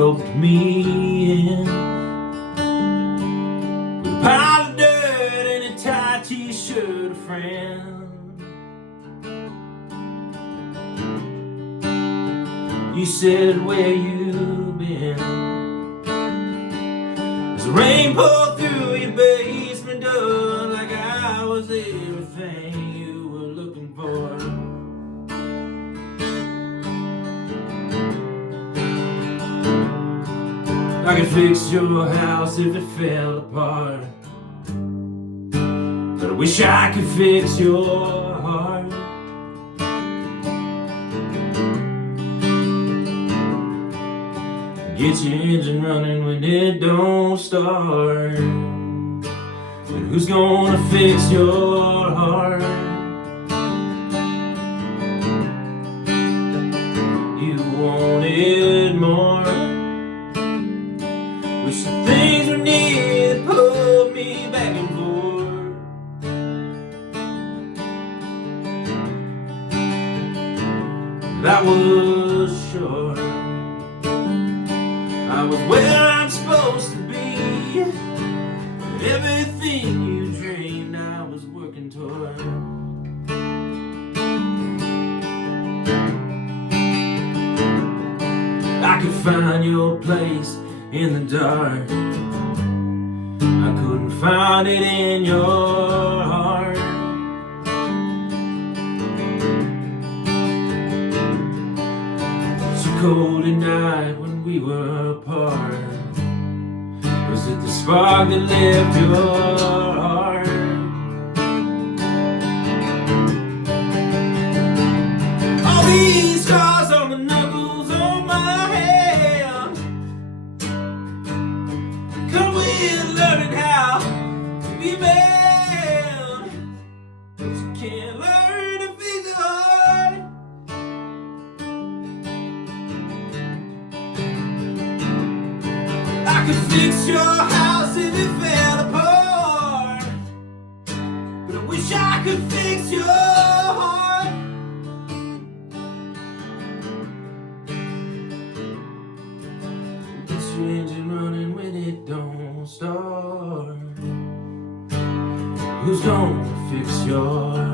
roped me in with a pile of dirt and a tight t-shirt, a friend. You said, where you been? As the rain poured through your basement door like I was everything you were looking for. I could fix your house if it fell apart, but I wish I could fix your heart. Get your engine running when it don't start. But who's gonna fix your heart? You wanted more. Wish the things were near that pulled me back and forth. But I was sure I was where I'm supposed to be. Everything you dreamed I was working toward. I could find your place in the dark. I couldn't find it in your heart. So cold at night when we were apart, was it the spark that left your heart? All these scars on the knuckles on my hand come with learning how to be a man. But you can't learn to fix it hard. I could fix your house if it fell apart, but I wish I could fix your heart. Get your engine running when it don't start. Who's gonna fix your